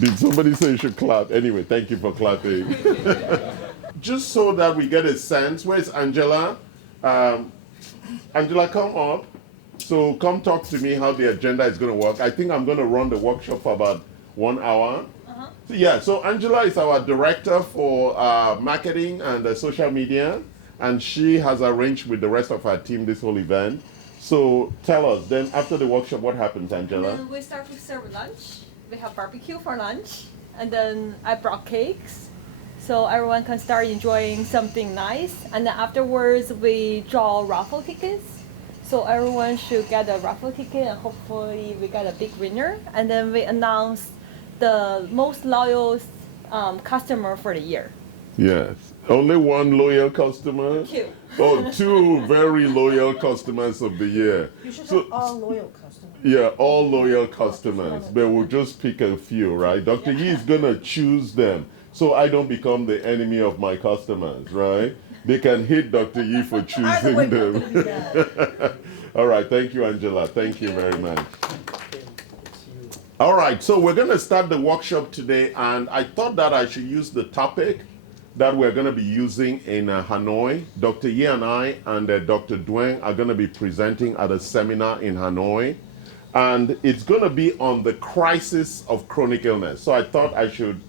Did somebody say you should clap? Anyway, thank you for clapping. Just so that we get a sense, where's Angela? Angela, come up. So come talk to me how the agenda is going to work. I think I'm going to run the workshop for about 1 hour. So Angela is our director for marketing and social media, and she has arranged with the rest of our team this whole event. So tell us, then after the workshop, what happens, Angela? And then we start to serve lunch. We have barbecue for lunch, and then I brought cakes, so everyone can start enjoying something nice. And then afterwards, we draw raffle tickets. So everyone should get a raffle ticket, and hopefully we get a big winner. And then we announce the most loyal customer for the year. Yes. Only one loyal customer? Two. Oh, two very loyal customers of the year. You should have all loyal customers. Yeah, all loyal customers. But we'll just pick a few, right? Dr. Yi is going to choose them so I don't become the enemy of my customers, right? They can hate Dr. Yi for choosing them. All right, thank you, Angela. Thank you very much. All right, so we're going to start the workshop today, and I thought that I should use the topic that we're going to be using in Hanoi. Dr. Yi and I and Dr. Dueng are going to be presenting at a seminar in Hanoi, and it's going to be on the crisis of chronic illness. So I thought I should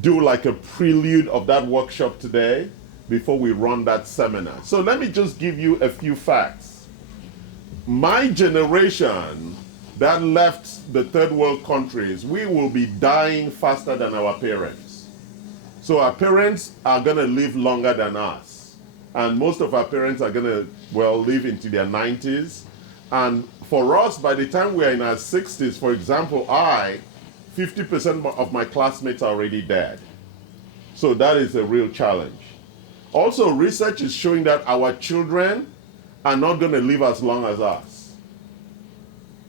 do like a prelude of that workshop today before we run that seminar. So let me just give you a few facts. My generation that left the third world countries, we will be dying faster than our parents. So our parents are going to live longer than us. And most of our parents are going to, live into their 90s. And for us, by the time we're in our 60s, for example, 50% of my classmates are already dead. So that is a real challenge. Also, research is showing that our children are not going to live as long as us.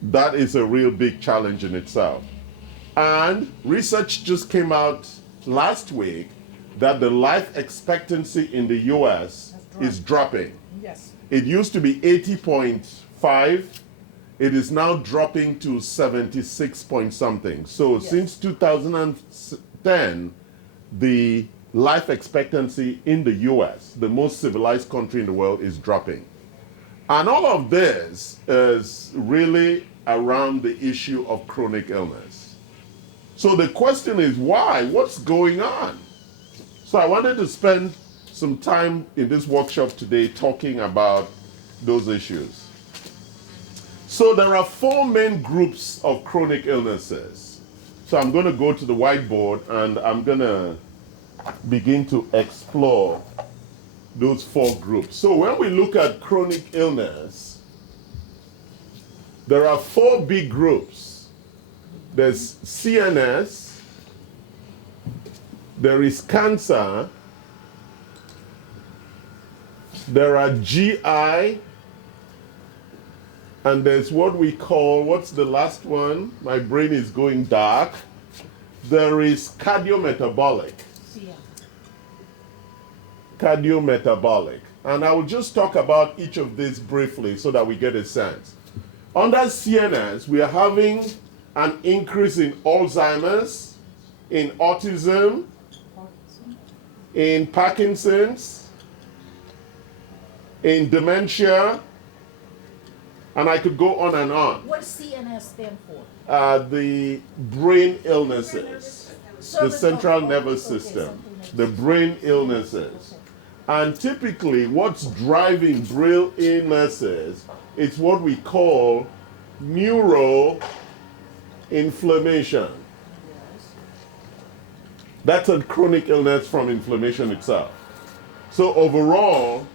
That is a real big challenge in itself. And research just came out last week that the life expectancy in the US is dropping. Yes. It used to be 80.5. It is now dropping to 76 point something. So since 2010, the life expectancy in the US, the most civilized country in the world, is dropping. And all of this is really around the issue of chronic illness. So the question is why? What's going on? So I wanted to spend some time in this workshop today talking about those issues. So there are 4 main groups of chronic illnesses. So I'm going to go to the whiteboard and I'm going to begin to explore those 4 groups. So when we look at chronic illness, there are 4 big groups. There's CNS, there is cancer, there are GI, and there's what we call, what's the last one? My brain is going dark. There is cardiometabolic. Cardiometabolic. And I will just talk about each of these briefly so that we get a sense. Under CNS, we are having an increase in Alzheimer's, in autism, in Parkinson's, in dementia, and I could go on and on. What does CNS stand for? The brain illnesses, the central nervous system, the brain illnesses. And typically what's driving brain illnesses is what we call neuroinflammation. That's a chronic illness from inflammation itself. So overall,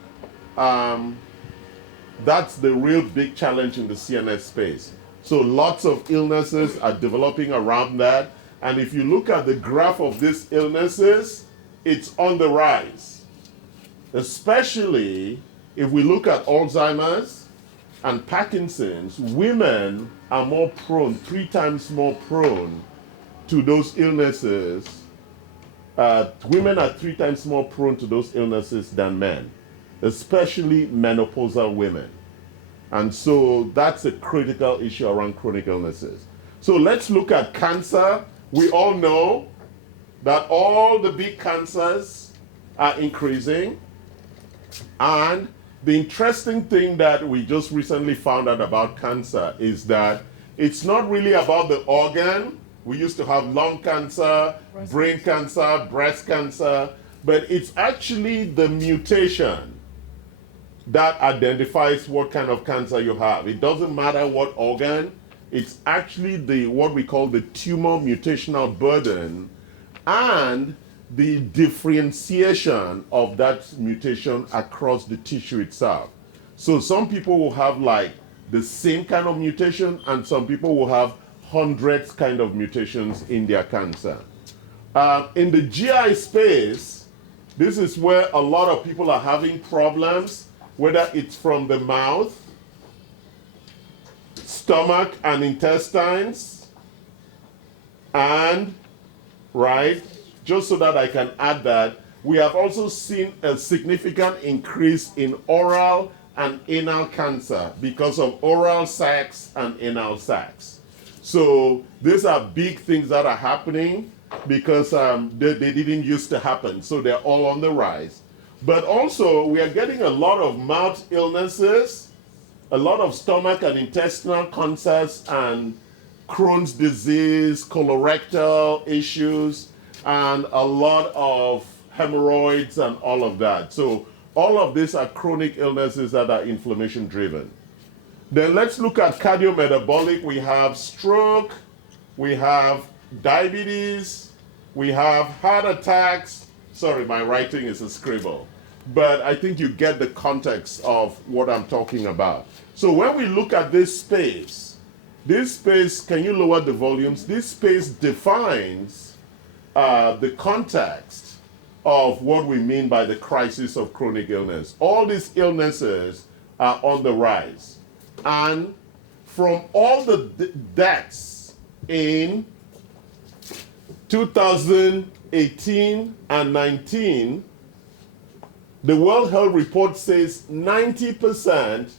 that's the real big challenge in the CNS space. So lots of illnesses are developing around that. And if you look at the graph of these illnesses, it's on the rise. Especially if we look at Alzheimer's and Parkinson's, women are more prone, 3 times more prone to those illnesses. Women are 3 times more prone to those illnesses than men, especially menopausal women. And so that's a critical issue around chronic illnesses. So let's look at cancer. We all know that all the big cancers are increasing. And the interesting thing that we just recently found out about cancer is that it's not really about the organ. We used to have lung cancer, brain cancer, breast cancer, but it's actually the mutation that identifies what kind of cancer you have. It doesn't matter what organ, it's actually the what we call the tumor mutational burden and the differentiation of that mutation across the tissue itself. So some people will have like the same kind of mutation and some people will have hundreds kind of mutations in their cancer. In the GI space, this is where a lot of people are having problems, whether it's from the mouth, stomach and intestines, and, right, just so that I can add that, we have also seen a significant increase in oral and anal cancer because of oral sex and anal sex. So these are big things that are happening because they didn't used to happen. So they're all on the rise. But also we are getting a lot of mouth illnesses, a lot of stomach and intestinal cancers and Crohn's disease, colorectal issues, and a lot of hemorrhoids and all of that. So all of these are chronic illnesses that are inflammation driven. Then let's look at cardiometabolic. We have stroke, we have diabetes, we have heart attacks. Sorry, my writing is a scribble. But I think you get the context of what I'm talking about. So when we look at this space, can you lower the volumes? This space defines the context of what we mean by the crisis of chronic illness. All these illnesses are on the rise. And from all the deaths in 2018 and 19, the World Health Report says 90%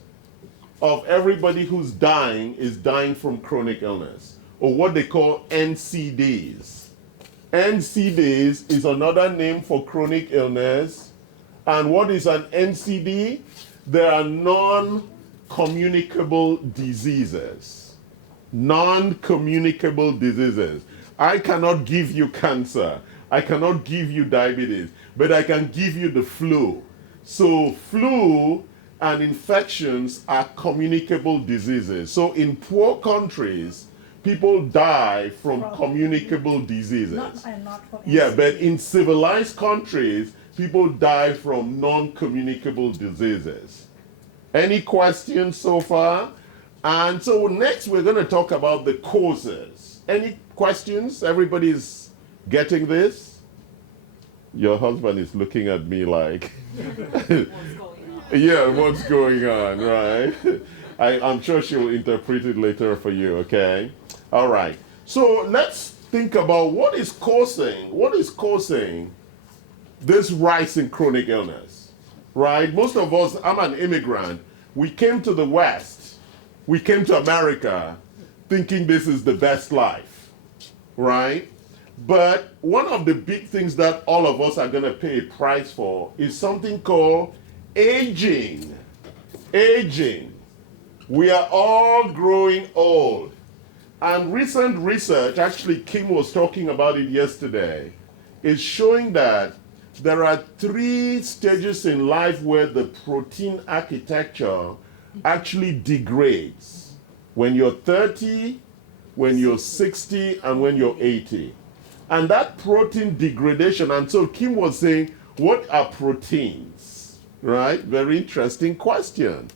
of everybody who's dying is dying from chronic illness, or what they call NCDs. NCDs is another name for chronic illness. And what is an NCD? There are non-communicable diseases. Non-communicable diseases. I cannot give you cancer. I cannot give you diabetes, but I can give you the flu. So flu and infections are communicable diseases. So in poor countries, people die from communicable diseases. Not from Yeah, but in civilized countries, people die from non-communicable diseases. Any questions so far? And so next we're going to talk about the causes. Any questions? Everybody's getting this? Your husband is looking at me like, What's going on? yeah, what's going on, right? I'm sure she'll interpret it later for you, okay? All right. So let's think about what is causing this rise in chronic illness, right? Most of us, I'm an immigrant. We came to the West. We came to America thinking this is the best life, right? But one of the big things that all of us are going to pay a price for is something called aging. Aging. We are all growing old. And recent research, actually Kim was talking about it yesterday, is showing that there are 3 stages in life where the protein architecture actually degrades. When you're 30, when you're 60, and when you're 80. And that protein degradation, and so Kim was saying, what are proteins? Right? Very interesting question.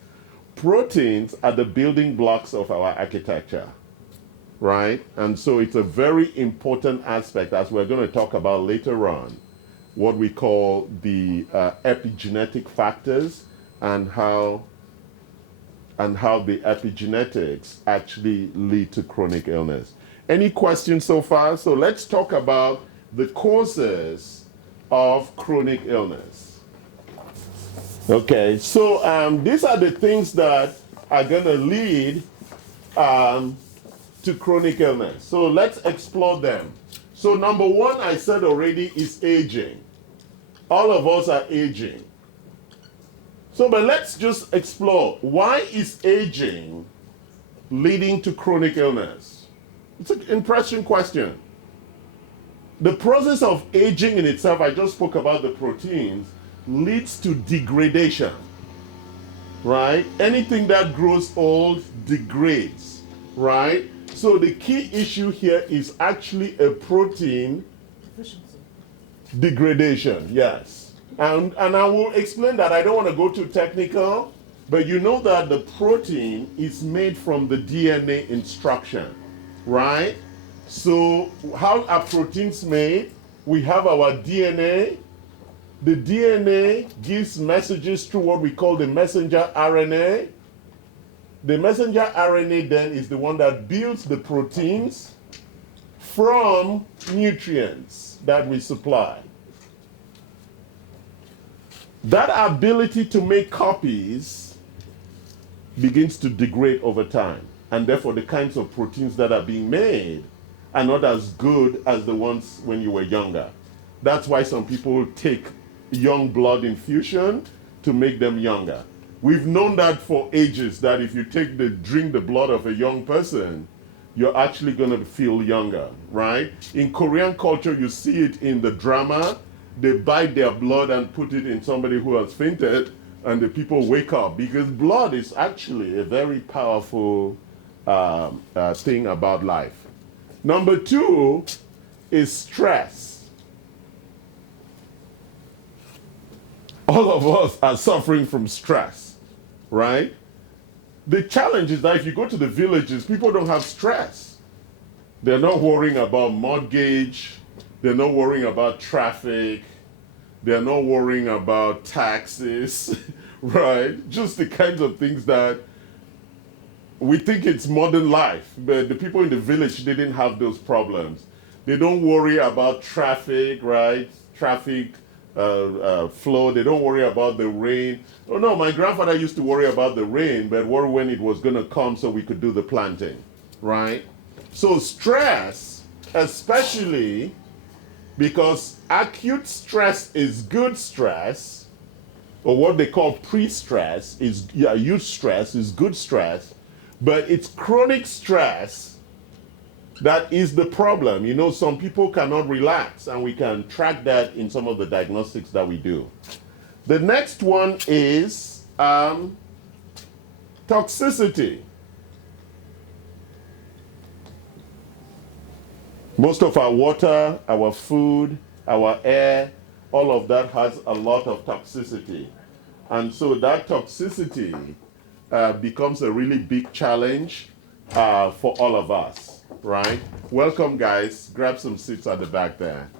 Proteins are the building blocks of our architecture. Right? And so it's a very important aspect, as we're going to talk about later on, what we call the epigenetic factors and how the epigenetics actually lead to chronic illness. Any questions so far? So let's talk about the causes of chronic illness. Okay, so these are the things that are going to lead to chronic illness. So let's explore them. So number one, I said already, is aging. All of us are aging. So, but let's just explore, why is aging leading to chronic illness? It's an interesting question. The process of aging in itself, I just spoke about the proteins, leads to degradation, right? Anything that grows old degrades, right? So the key issue here is actually a protein Deficiency. degradation, yes. And I will explain that. I don't want to go too technical, but you know that the protein is made from the DNA instruction, right? So how are proteins made? We have our DNA. The DNA gives messages through what we call the messenger RNA. The messenger RNA then is the one that builds the proteins from nutrients that we supply. That ability to make copies begins to degrade over time, and therefore the kinds of proteins that are being made are not as good as the ones when you were younger. That's why some people take young blood infusion to make them younger. We've known that for ages, that if you drink the blood of a young person, you're actually going to feel younger, right? In Korean culture, you see it in the drama. They bite their blood and put it in somebody who has fainted, and the people wake up, because blood is actually a very powerful thing about life. Number two is stress. All of us are suffering from stress, right? The challenge is that if you go to the villages, people don't have stress. They're not worrying about mortgage. They're not worrying about traffic. They're not worrying about taxes, right? Just the kinds of things that we think it's modern life, but the people in the village didn't have those problems. They don't worry about traffic, right? Traffic flow. They don't worry about the rain. Oh no, my grandfather used to worry about the rain, but worry when it was going to come so we could do the planting, right? So stress, especially because acute stress is good stress, or what they call pre-stress is, youth stress is good stress, but it's chronic stress that is the problem. You know, some people cannot relax, and we can track that in some of the diagnostics that we do. The next one is toxicity. Most of our water, our food, our air, all of that has a lot of toxicity. And so that toxicity becomes a really big challenge for all of us, right? Welcome, guys. Grab some seats at the back there.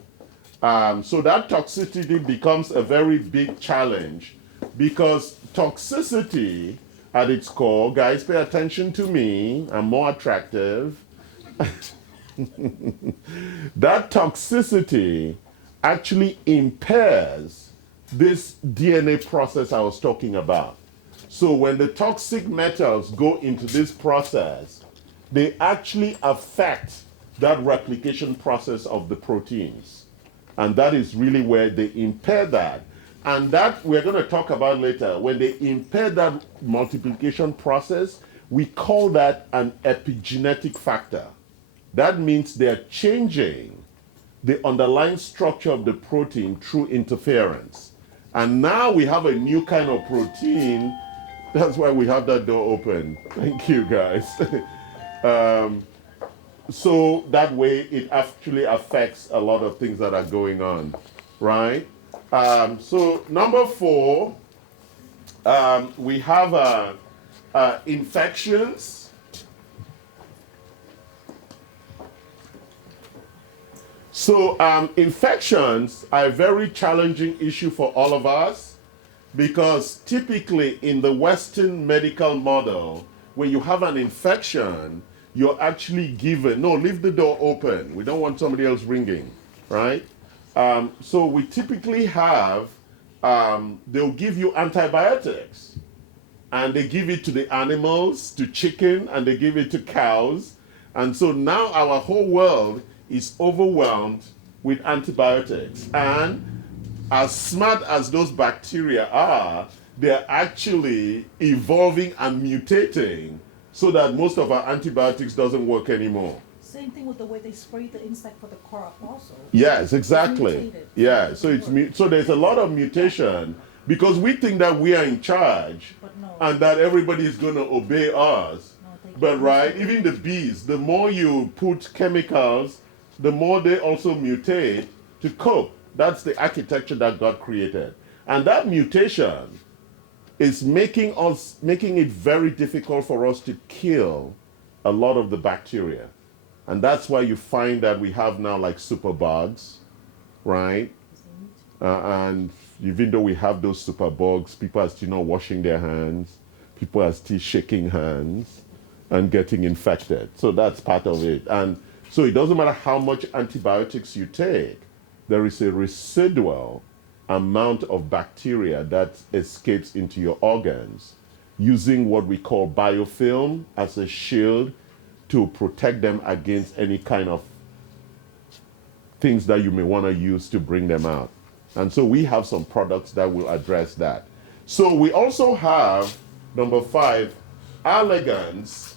So that toxicity becomes a very big challenge, because toxicity at its core, guys, pay attention to me, I'm more attractive. That toxicity actually impairs this DNA process I was talking about. So when the toxic metals go into this process, they actually affect that replication process of the proteins. And that is really where they impair that. And that we're going to talk about later. When they impair that multiplication process, we call that an epigenetic factor. That means they're changing the underlying structure of the protein through interference. And now we have a new kind of protein. That's why we have that door open. Thank you, guys. So that way it actually affects a lot of things that are going on, right? So number 4, we have infections. So infections are a very challenging issue for all of us, because typically in the Western medical model, when you have an infection, you're actually given, no, leave the door open. We don't want somebody else ringing, right? So we typically have, they'll give you antibiotics, and they give it to the animals, to chicken, and they give it to cows. And so now our whole world is overwhelmed with antibiotics. And as smart as those bacteria are, they're actually evolving and mutating so that most of our antibiotics doesn't work anymore. Same thing with the way they spray the insect for the crop also. Yes, exactly. mutated. Yeah, so so there's a lot of mutation because we think that we are in charge But no. and that everybody is going to obey us. No, they But can't. right, even the bees, the more you put chemicals, the more they also mutate to cope. That's the architecture that God created. And that mutation is making it very difficult for us to kill a lot of the bacteria. And that's why you find that we have now like superbugs, right? And even though we have those superbugs, people are still not washing their hands. People are still shaking hands and getting infected. So that's part of it. And so it doesn't matter how much antibiotics you take, there is a residual amount of bacteria that escapes into your organs using what we call biofilm as a shield to protect them against any kind of things that you may want to use to bring them out. And so we have some products that will address that. So we also have, number 5, allergens,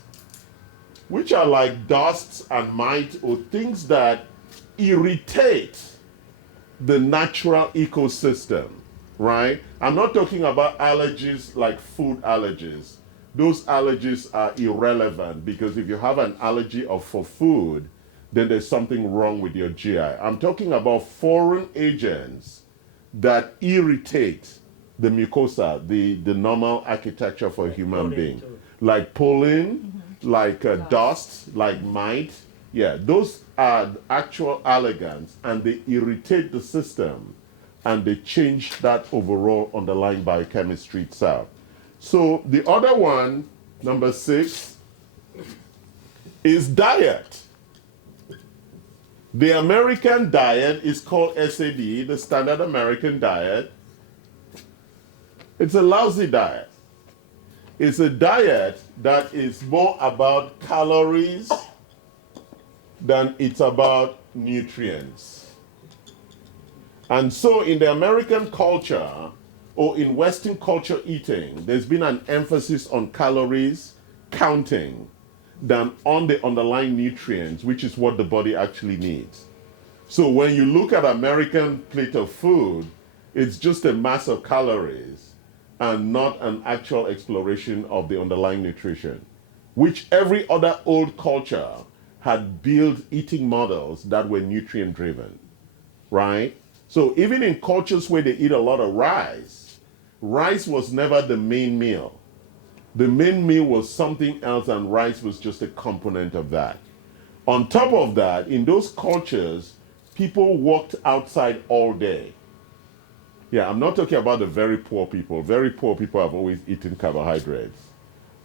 which are like dusts and mites or things that irritate the natural ecosystem, right? I'm not talking about allergies like food allergies. Those allergies are irrelevant because if you have an allergy for food, then there's something wrong with your GI. I'm talking about foreign agents that irritate the mucosa, the normal architecture for a human being. Like pollen, like dust, like mite. Yeah, those are actual allergens and they irritate the system and they change that overall underlying biochemistry itself. So the other one, number 6, is diet. The American diet is called SAD, the Standard American Diet. It's a lousy diet. It's a diet that is more about calories than it's about nutrients. And so in the American culture, or in Western culture eating, there's been an emphasis on calories counting than on the underlying nutrients, which is what the body actually needs. So when you look at American plate of food, it's just a mass of calories and not an actual exploration of the underlying nutrition, which every other old culture had built eating models that were nutrient driven, right? So even in cultures where they eat a lot of rice, rice was never the main meal. The main meal was something else and rice was just a component of that. On top of that, in those cultures, people worked outside all day. Yeah, I'm not talking about the very poor people. Very poor people have always eaten carbohydrates.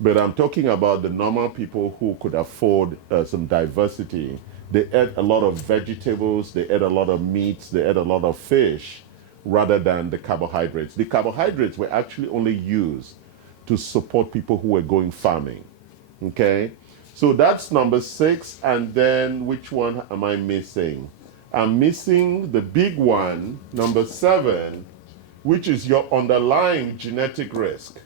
But I'm talking about the normal people who could afford some diversity. They ate a lot of vegetables, they ate a lot of meats, they ate a lot of fish, rather than the carbohydrates. The carbohydrates were actually only used to support people who were going farming. Okay? So that's number 6. And then which one am I missing? I'm missing the big one, number 7, which is your underlying genetic risk.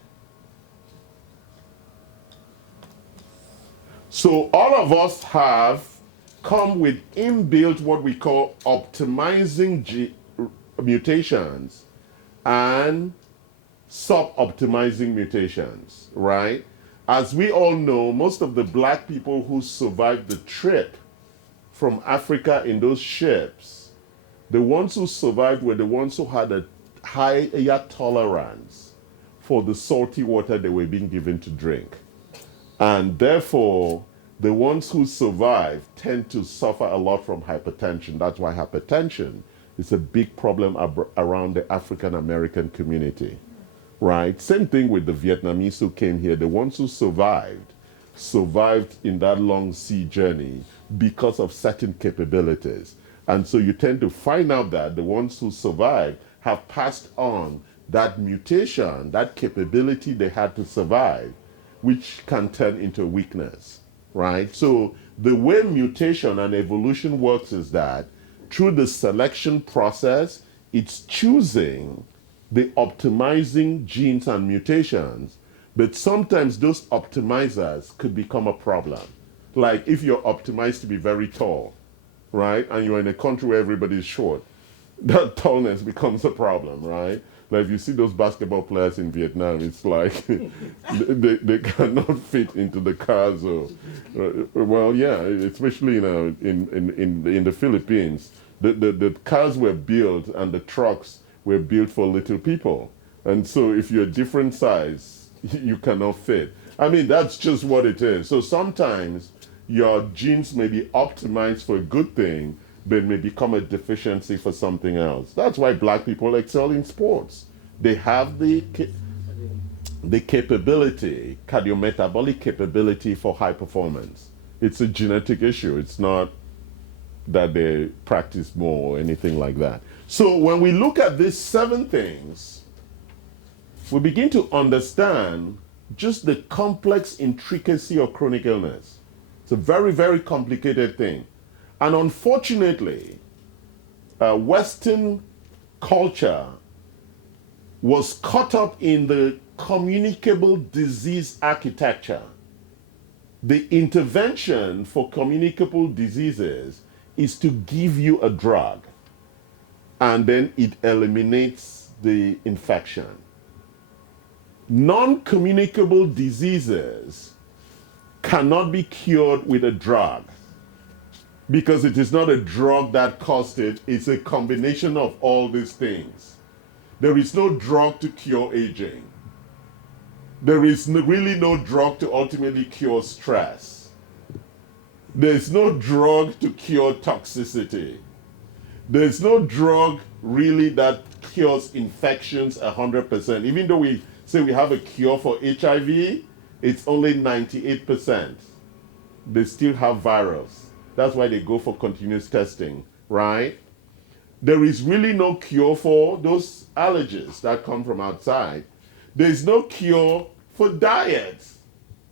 So all of us have come with inbuilt what we call optimizing mutations and sub-optimizing mutations, right? As we all know, most of the black people who survived the trip from Africa in those ships, the ones who survived were the ones who had a higher tolerance for the salty water they were being given to drink. And therefore, the ones who survive tend to suffer a lot from hypertension. That's why hypertension is a big problem around the African American community, right? Same thing with the Vietnamese who came here. The ones who survived in that long sea journey because of certain capabilities. And so you tend to find out that the ones who survived have passed on that mutation, that capability they had to survive, which can turn into weakness, right? So The way mutation and evolution works is that through the selection process, it's choosing the optimizing genes and mutations, but sometimes those optimizers could become a problem. Like if you're optimized to be very tall, right, and you're in a country where everybody's short, that tallness becomes a problem, right? Like if you see those basketball players in Vietnam, it's like they cannot fit into the cars. Or, well, yeah, especially in the Philippines, the cars were built and the trucks were built for little people, and so if you're a different size, you cannot fit. I mean, that's just what it is. So sometimes your genes may be optimized for a good thing, but may become a deficiency for something else. That's why black people excel in sports. They have the capability, cardiometabolic capability for high performance. It's a genetic issue. It's not that they practice more or anything like that. So when we look at these 7 things, we begin to understand just the complex intricacy of chronic illness. It's a very, very complicated thing. And unfortunately, Western culture was caught up in the communicable disease architecture. The intervention for communicable diseases is to give you a drug, and then it eliminates the infection. Non-communicable diseases cannot be cured with a drug, because it is not a drug that caused it, it's a combination of all these things. There is no drug to cure aging. There is really no drug to ultimately cure stress. There's no drug to cure toxicity. There's no drug really that cures infections 100%. Even though we say we have a cure for HIV, it's only 98%. They still have virus. That's why they go for continuous testing, right? There is really no cure for those allergies that come from outside. There's no cure for diet.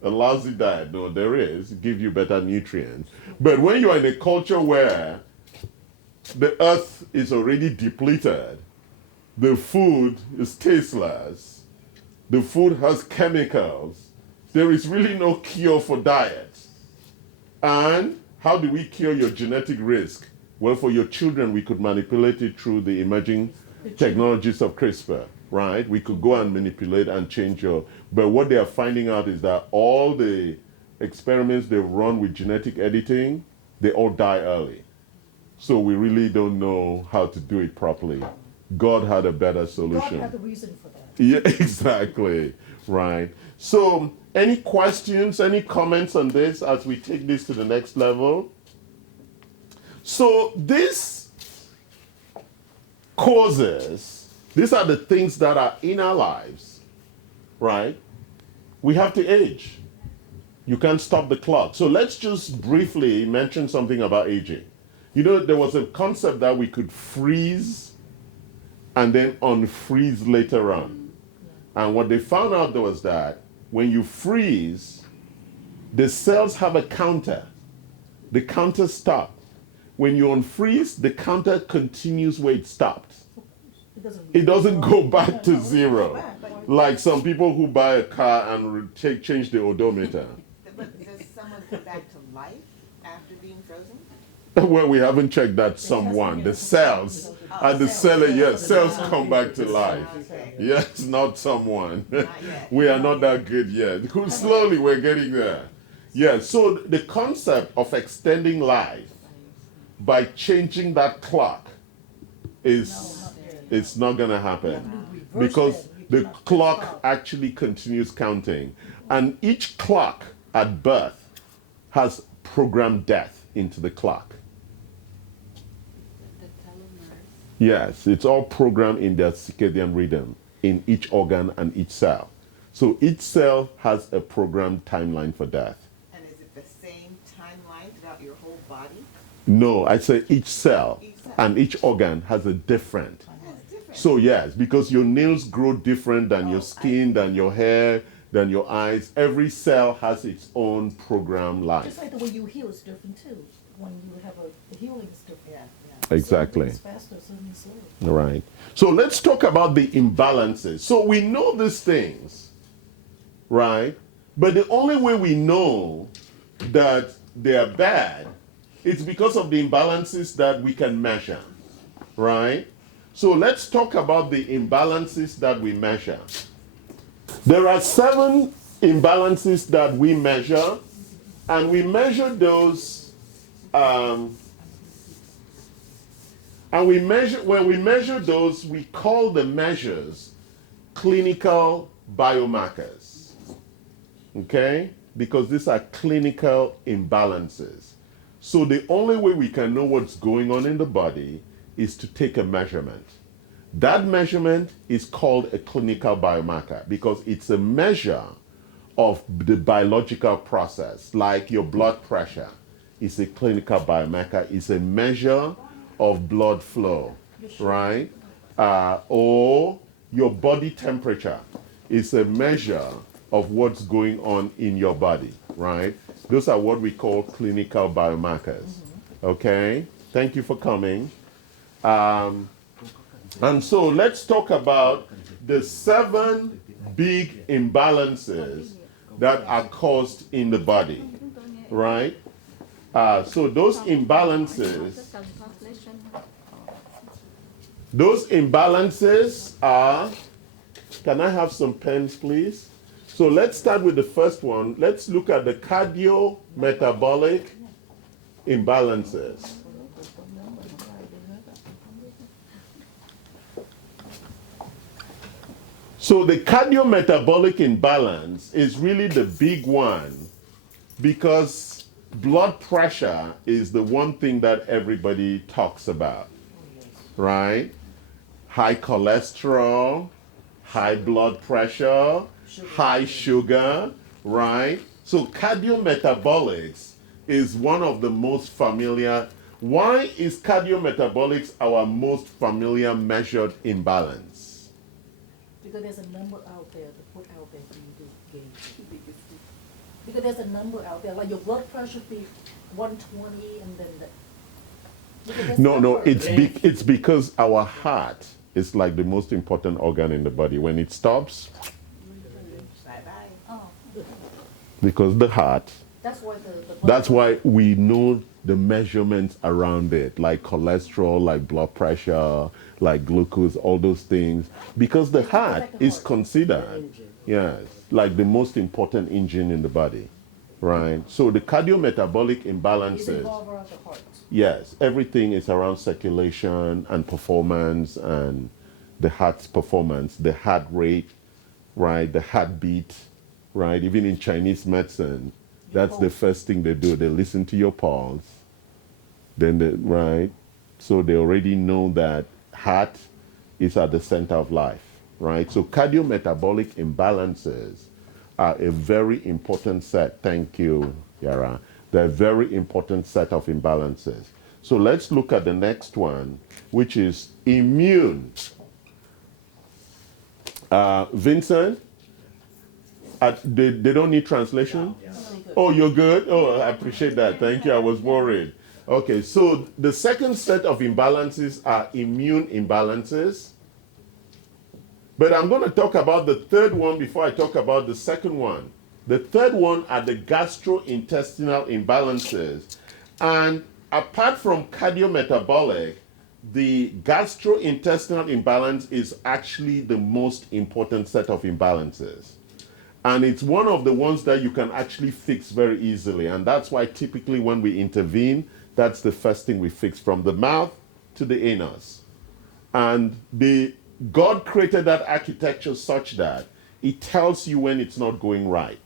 A lousy diet, no, there is. It gives you better nutrients. But when you're in a culture where the earth is already depleted, the food is tasteless, the food has chemicals, there is really no cure for diet. And how do we cure your genetic risk? Well, for your children, we could manipulate it through the emerging technologies of CRISPR, right? We could go and manipulate and change your... But what they are finding out is that all the experiments they run with genetic editing, they all die early. So we really don't know how to do it properly. God had a better solution. God had a reason for that. Yeah, exactly, right. So any questions, any comments on this as we take this to the next level? So this causes, these are the things that are in our lives, right? We have to age. You can't stop the clock. So let's just briefly mention something about aging. You know, there was a concept that we could freeze and then unfreeze later on. And what they found out was that when you freeze, the cells have a counter. The counter stops. When you unfreeze, the counter continues where it stopped. It doesn't go back to zero. Like some people who buy a car and change the odometer. But does someone come back to life after being frozen? Well, we haven't checked that someone. The cells. And the cells come back to life. Okay. Yes, not someone. Not yet. We are not that good yet. Slowly we're getting there. Yeah, so the concept of extending life by changing that clock it's not going to happen. Because the clock actually continues counting. And each clock at birth has programmed death into the clock. Yes, it's all programmed in their circadian rhythm in each organ and each cell. So each cell has a programmed timeline for death. And is it the same timeline throughout your whole body? No, I say each cell Each cell. and each organ has a different. That's different. So yes, because your nails grow different than your skin, than your hair, then your eyes. Every cell has its own program life. Just like the way you heal is different too. When you have a healing is different. Exactly. Some things faster, some things slower. Right. So let's talk about the imbalances. So we know these things, right? But the only way we know that they're bad is because of the imbalances that we can measure, right? So let's talk about the imbalances that we measure. There are 7 imbalances that we measure, and we measure those. When we measure those, we call the measures clinical biomarkers. Okay? Because these are clinical imbalances. So the only way we can know what's going on in the body is to take a measurement. That measurement is called a clinical biomarker because it's a measure of the biological process, like your blood pressure is a clinical biomarker, it's a measure of blood flow, right? Or your body temperature is a measure of what's going on in your body, right? Those are what we call clinical biomarkers. Okay? Thank you for coming. And so let's talk about the 7 big imbalances that are caused in the body, right? So those imbalances are, can I have some pens, please? So let's start with the first one. Let's look at the cardiometabolic imbalances. So the cardiometabolic imbalance is really the big one because blood pressure is the one thing that everybody talks about, right? High cholesterol, high blood pressure, high sugar, right? So cardiometabolics is one of the most familiar. Why is cardiometabolics our most familiar measured imbalance? Because there's a number out there to put out there for you to gauge. Because there's a number out there, like your blood pressure be 120 and then the... No, it's because our heart is like the most important organ in the body. When it stops, Bye-bye. because the heart, That's why that's why we know the measurements around it, like cholesterol, like blood pressure, like glucose, all those things. Because the heart is considered, yes, like the most important engine in the body, right? So the cardiometabolic imbalances, around the heart. yes, everything is around circulation and performance and the heart's performance, the heart rate, right, the heartbeat, right? Even in Chinese medicine, that's the first thing they do. They listen to your pulse, then they, right? So they already know that heart is at the center of life, right? So cardiometabolic imbalances are a very important set. Thank you, Yara. They're a very important set of imbalances. So let's look at the next one, which is immune. Vincent, they don't need translation? Oh, you're good? Oh, I appreciate that. Thank you. I was worried. Okay, so the second set of imbalances are immune imbalances. But I'm going to talk about the third one before I talk about the second one. The third one are the gastrointestinal imbalances. And apart from cardiometabolic, the gastrointestinal imbalance is actually the most important set of imbalances. And it's one of the ones that you can actually fix very easily. And that's why typically when we intervene, that's the first thing we fix, from the mouth to the anus. And God created that architecture such that it tells you when it's not going right.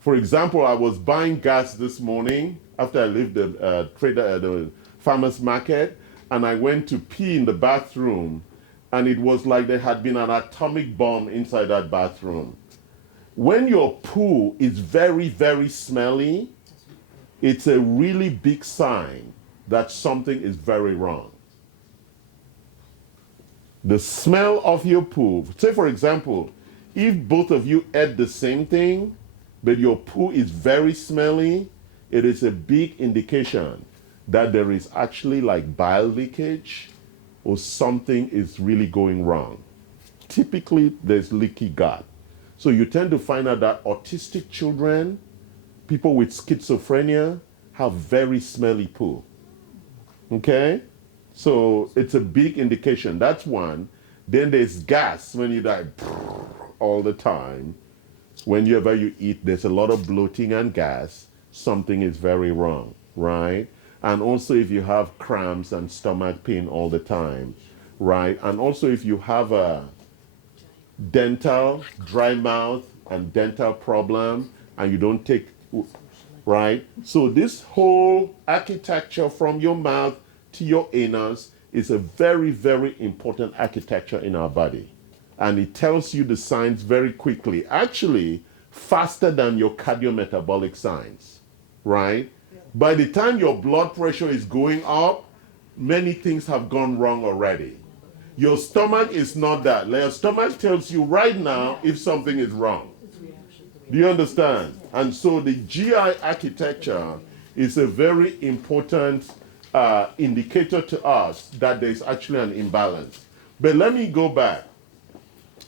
For example, I was buying gas this morning after I left the farmer's market, and I went to pee in the bathroom, and it was like there had been an atomic bomb inside that bathroom. When your poo is very, very smelly, it's a really big sign that something is very wrong. The smell of your poo, say for example, if both of you ate the same thing, but your poo is very smelly, it is a big indication that there is actually like bile leakage or something is really going wrong. Typically, there's leaky gut. So you tend to find out that autistic children, people with schizophrenia, have very smelly poo. Okay? So it's a big indication. That's one. Then there's gas when you die all the time. Whenever you eat, there's a lot of bloating and gas. Something is very wrong, right? And also if you have cramps and stomach pain all the time, right? And also if you have a dental, dry mouth, and dental problem, and you don't take, right? So this whole architecture from your mouth to your anus is a very, very important architecture in our body. And it tells you the signs very quickly, actually faster than your cardiometabolic signs, right? By the time your blood pressure is going up, many things have gone wrong already. Your stomach is not that. Your stomach tells you right now if something is wrong. Do you understand? And so the GI architecture is a very important indicator to us that there's actually an imbalance. But let me go back.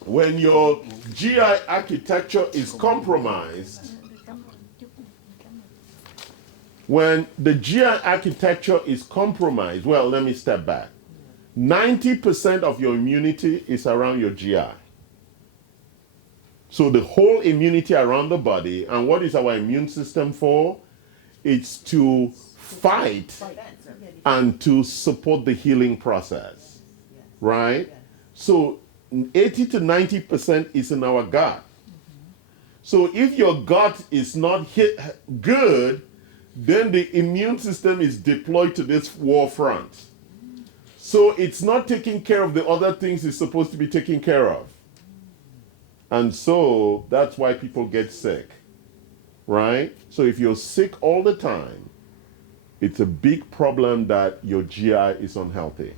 When your GI architecture is compromised, when the GI architecture is compromised, well, let me step back. 90% of your immunity is around your GI. So the whole immunity around the body, and what is our immune system for? It's to fight and to support the healing process, right? So 80 to 90% is in our gut. So if your gut is not good, then the immune system is deployed to this war front. So it's not taking care of the other things it's supposed to be taking care of. And so that's why people get sick, right? So if you're sick all the time, it's a big problem that your GI is unhealthy.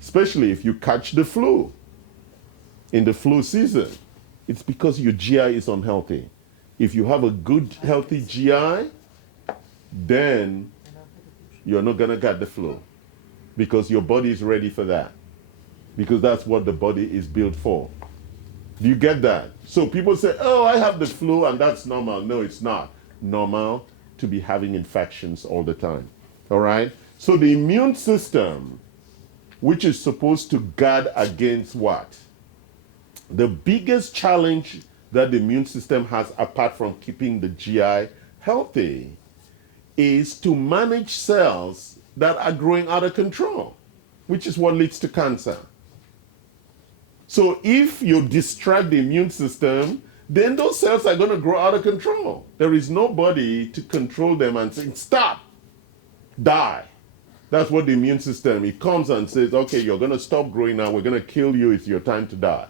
Especially if you catch the flu in the flu season, it's because your GI is unhealthy. If you have a good, healthy GI, then you're not gonna get the flu because your body is ready for that. Because that's what the body is built for. Do you get that? So people say, oh, I have the flu and that's normal. No, it's not normal to be having infections all the time. All right? So the immune system, which is supposed to guard against what? The biggest challenge that the immune system has, apart from keeping the GI healthy, is to manage cells that are growing out of control, which is what leads to cancer. So if you distract the immune system, then those cells are going to grow out of control. There is nobody to control them and say, stop, die. That's what the immune system, it comes and says, okay, you're going to stop growing now, we're going to kill you, it's your time to die.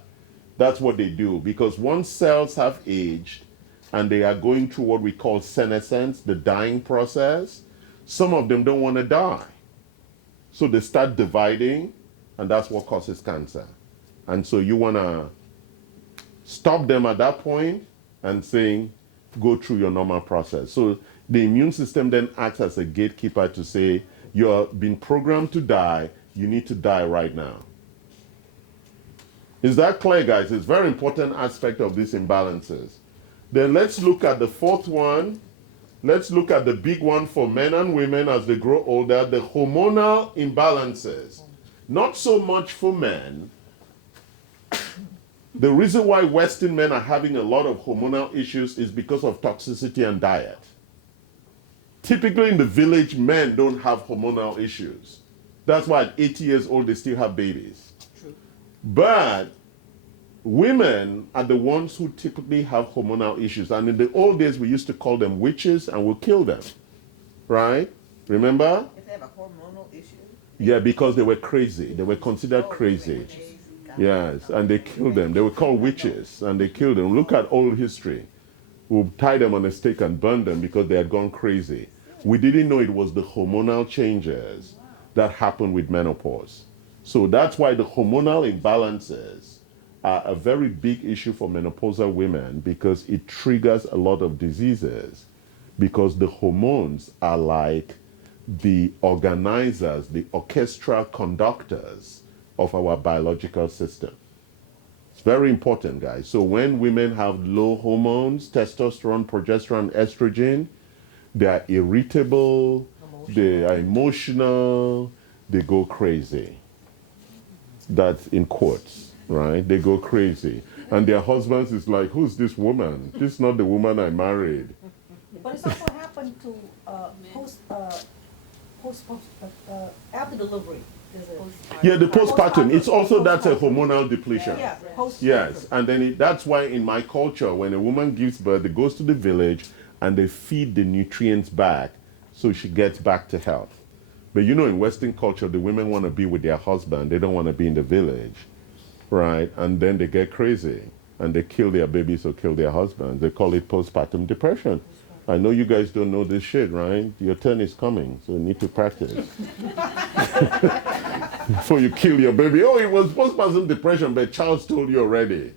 That's what they do, because once cells have aged and they are going through what we call senescence, the dying process, some of them don't want to die. So they start dividing, and that's what causes cancer. And so you want to stop them at that point and saying, go through your normal process. So the immune system then acts as a gatekeeper to say, you're being programmed to die, you need to die right now. Is that clear, guys? It's a very important aspect of these imbalances. Then let's look at the fourth one. Let's look at the big one for men and women as they grow older, the hormonal imbalances. Not so much for men. The reason why Western men are having a lot of hormonal issues is because of toxicity and diet. Typically in the village, men don't have hormonal issues. That's why at 80 years old, they still have babies. True. But women are the ones who typically have hormonal issues. And in the old days, we used to call them witches and we'll kill them. Right? Remember? If they have a hormonal issue? Yeah, because they were crazy. They were considered crazy. Yes, and they killed them. They were called witches, and they killed them. Look at old history. We'll tie them on a stake and burn them because they had gone crazy. We didn't know it was the hormonal changes that happened with menopause. So that's why the hormonal imbalances are a very big issue for menopausal women because it triggers a lot of diseases because the hormones are like the organizers, the orchestral conductors of our biological system. It's very important, guys. So when women have low hormones, testosterone, progesterone, estrogen, they are irritable, they are emotional, they go crazy. That's in quotes, right? They go crazy. And their husbands is like, who's this woman? This is not the woman I married. But it's also happened to after delivery. Yeah, the postpartum. It's also that's a hormonal depletion. Yeah, post. Yes, and then that's why in my culture, when a woman gives birth, it goes to the village and they feed the nutrients back so she gets back to health. But you know, in Western culture, the women want to be with their husband. They don't want to be in the village, right? And then they get crazy and they kill their babies or kill their husbands. They call it postpartum depression. I know you guys don't know this shit, right? Your turn is coming, so you need to practice. Before you kill your baby. Oh, it was postpartum depression, but Charles told you already.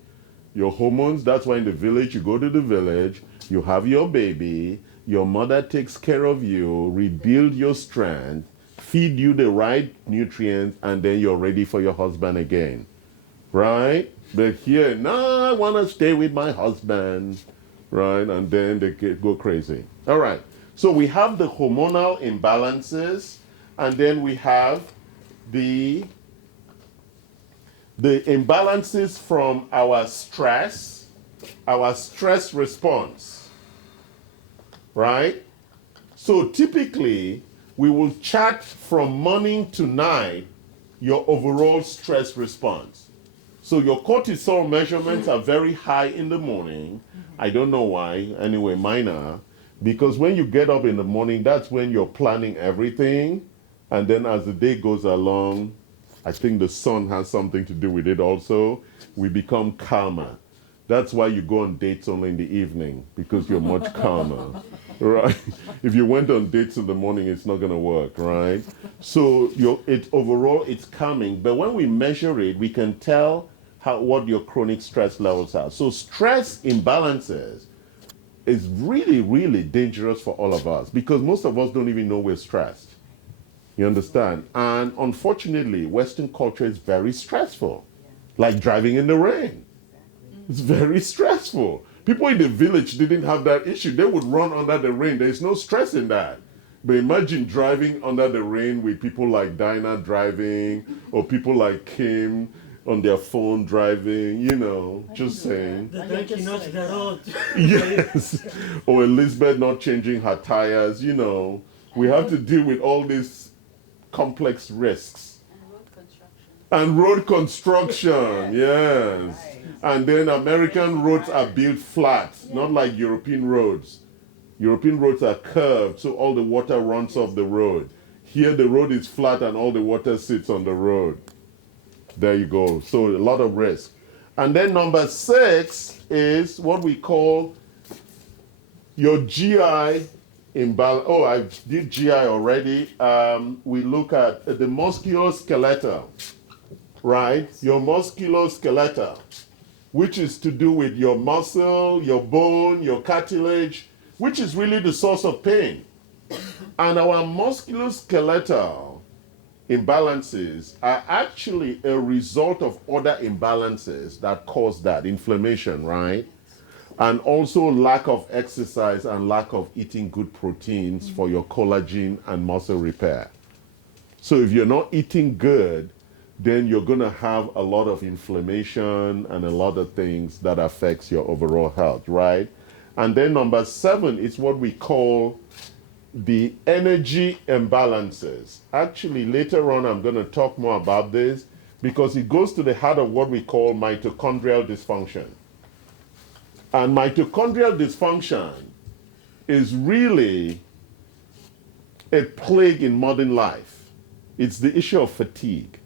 Your hormones, that's why in the village, you go to the village, you have your baby, your mother takes care of you, rebuild your strength, feed you the right nutrients, and then you're ready for your husband again. Right? But here, no, I want to stay with my husband. Right? And then they go crazy. All right. So we have the hormonal imbalances, and then we have the imbalances from our stress response. Right? So typically, we will chart from morning to night your overall stress response. So your cortisol measurements are very high in the morning. I don't know why. Anyway, mine are. Because when you get up in the morning, that's when you're planning everything. And then as the day goes along, I think the sun has something to do with it also. We become calmer. That's why you go on dates only in the evening, because you're much calmer, right? If you went on dates in the morning, it's not going to work, right? So overall, it's calming. But when we measure it, we can tell what your chronic stress levels are. So stress imbalances is really, really dangerous for all of us because most of us don't even know we're stressed. You understand? And unfortunately, Western culture is very stressful, like driving in the rain. It's very stressful. People in the village didn't have that issue. They would run under the rain. There's no stress in that. But imagine driving under the rain with people like Dinah driving or people like Kim on their phone driving, you know, just saying. The donkey knows the road. Yes. Or Elizabeth not changing her tires, you know. We have to deal with all these complex risks. And road construction, yes. And then American roads are built flat, not like European roads. European roads are curved, so all the water runs off the road. Here the road is flat and all the water sits on the road. There you go. So a lot of risk. And then number 6 is what we call your GI imbalance. Oh, I did GI already. We look at the musculoskeletal, right? Your musculoskeletal, which is to do with your muscle, your bone, your cartilage, which is really the source of pain. And our musculoskeletal imbalances are actually a result of other imbalances that cause that inflammation, right? And also lack of exercise and lack of eating good proteins for your collagen and muscle repair. So if you're not eating good, then you're going to have a lot of inflammation and a lot of things that affects your overall health, right? And then number 7 is what we call the energy imbalances. Actually, later on, I'm going to talk more about this because it goes to the heart of what we call mitochondrial dysfunction. And mitochondrial dysfunction is really a plague in modern life. It's the issue of fatigue.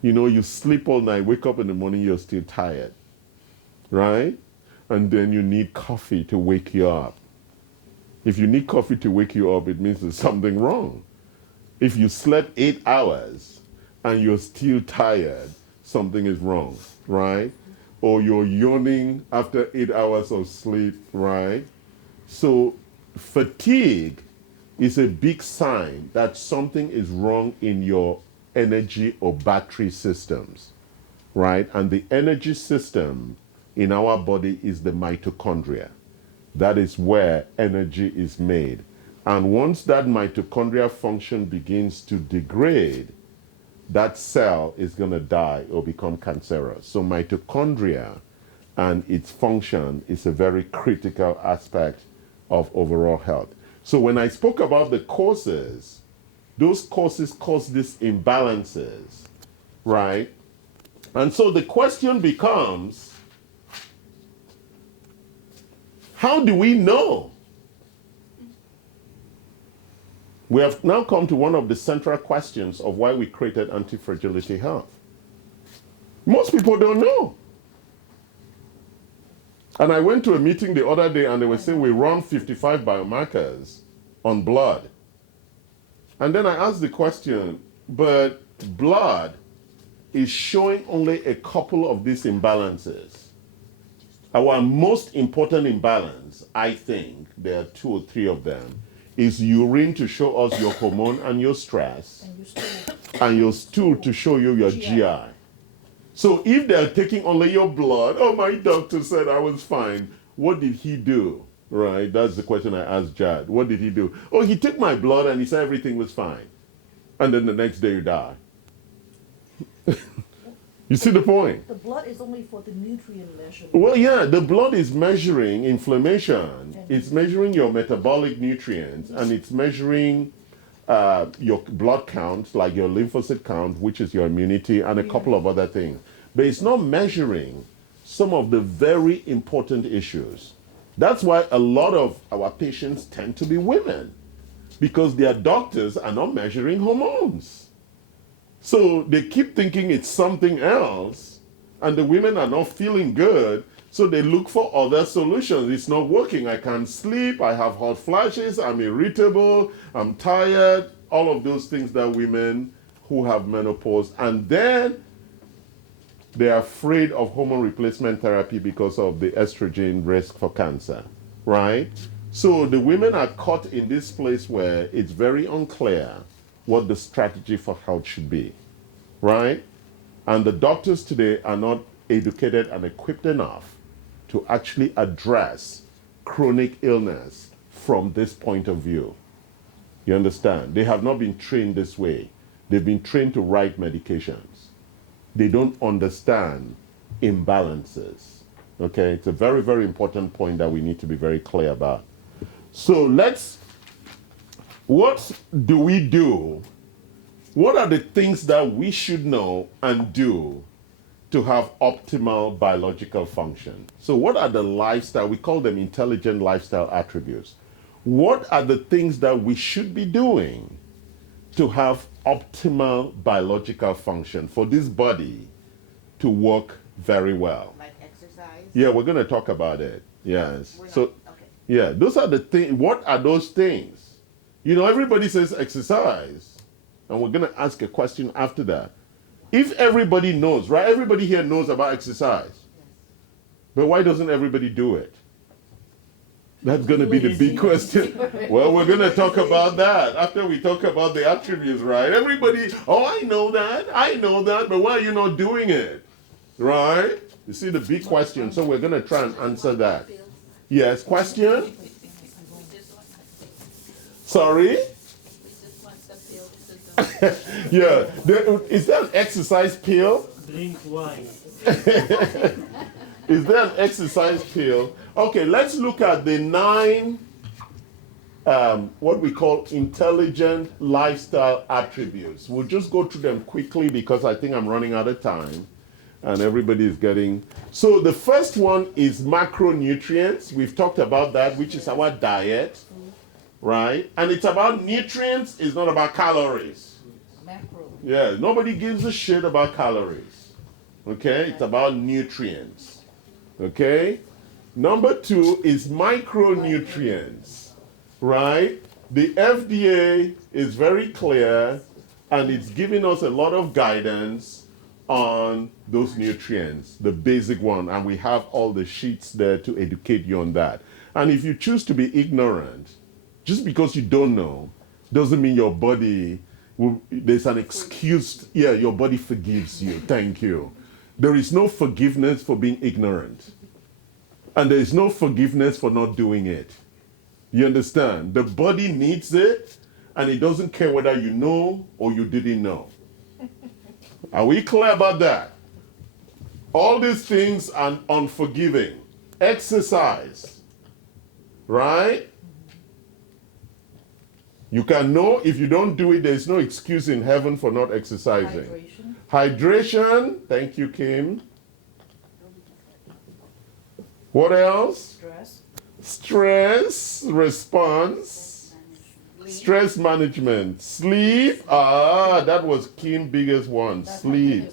You know, you sleep all night, wake up in the morning, you're still tired, right? And then you need coffee to wake you up. If you need coffee to wake you up, it means there's something wrong. If you slept 8 hours and you're still tired, something is wrong. right? Or you're yawning after 8 hours of sleep, right? So fatigue is a big sign that something is wrong in your energy or battery systems, right? And the energy system in our body is the mitochondria. That is where energy is made. And once that mitochondria function begins to degrade, that cell is going to die or become cancerous. So mitochondria and its function is a very critical aspect of overall health. So when I spoke about the causes, those causes cause these imbalances, right? And so the question becomes, how do we know? We have now come to one of the central questions of why we created Anti-Fragility Health. Most people don't know. And I went to a meeting the other day and they were saying we run 55 biomarkers on blood. And then I asked the question, but blood is showing only a couple of these imbalances. Our most important imbalance, I think, there are 2 or 3 of them, is urine to show us your hormone and your stress, and your stool to show you your GI. So if they're taking only your blood, oh, my doctor said I was fine, what did he do? Right, that's the question I asked Jad. What did he do? Oh, he took my blood and he said everything was fine. And then the next day you die. You see the point? The blood is only for the nutrient measurement. Well, yeah, the blood is measuring inflammation. It's measuring your metabolic nutrients, and it's measuring your blood count, like your lymphocyte count, which is your immunity, and a couple of other things. But it's not measuring some of the very important issues. That's why a lot of our patients tend to be women, because their doctors are not measuring hormones. So they keep thinking it's something else, and the women are not feeling good, so they look for other solutions. It's not working. I can't sleep, I have hot flashes, I'm irritable, I'm tired, all of those things that women who have menopause, and then they're afraid of hormone replacement therapy because of the estrogen risk for cancer, right? So the women are caught in this place where it's very unclear what the strategy for health should be, right? And the doctors today are not educated and equipped enough to actually address chronic illness from this point of view. You understand? They have not been trained this way. They've been trained to write medications. They don't understand imbalances. Okay? It's a very, very important point that we need to be very clear about. So what do we do? What are the things that we should know and do to have optimal biological function? So what are the lifestyle, we call them intelligent lifestyle attributes. What are the things that we should be doing to have optimal biological function for this body to work very well? Like exercise? Yeah, we're going to talk about it. Yes. We're not- So, okay. yeah, those are the things. What are those things? You know, everybody says exercise, and we're going to ask a question after that. If everybody knows, right? Everybody here knows about exercise. But why doesn't everybody do it? That's going to be the big question. Well, we're going to talk about that after we talk about the attributes, right? Everybody, oh, I know that, but why are you not doing it? Right? You see the big question, so we're going to try and answer that. Yes, question? Sorry? Yeah, is there an exercise pill? Drink wine. Is there an exercise pill? Okay, let's look at the 9 what we call intelligent lifestyle attributes. We'll just go through them quickly because I think I'm running out of time and everybody is getting. So the first one is macronutrients. We've talked about that, which is our diet, right? And it's about nutrients, it's not about calories. Macro. Yeah, nobody gives a shit about calories. Okay, it's about nutrients. Okay, number 2 is micronutrients, right? The FDA is very clear and it's giving us a lot of guidance on those nutrients, the basic one, and we have all the sheets there to educate you on that. And if you choose to be ignorant, just because you don't know, doesn't mean your body there's an excuse. Yeah, your body forgives you. Thank you. There is no forgiveness for being ignorant. And there is no forgiveness for not doing it. You understand? The body needs it, and it doesn't care whether you know or you didn't know. Are we clear about that? All these things are unforgiving. Exercise. Right? You can know if you don't do it, there's no excuse in heaven for not exercising. Hydration. Thank you, Kim. What else? Stress response. Stress management. Sleep. That was Kim's biggest one. Sleep.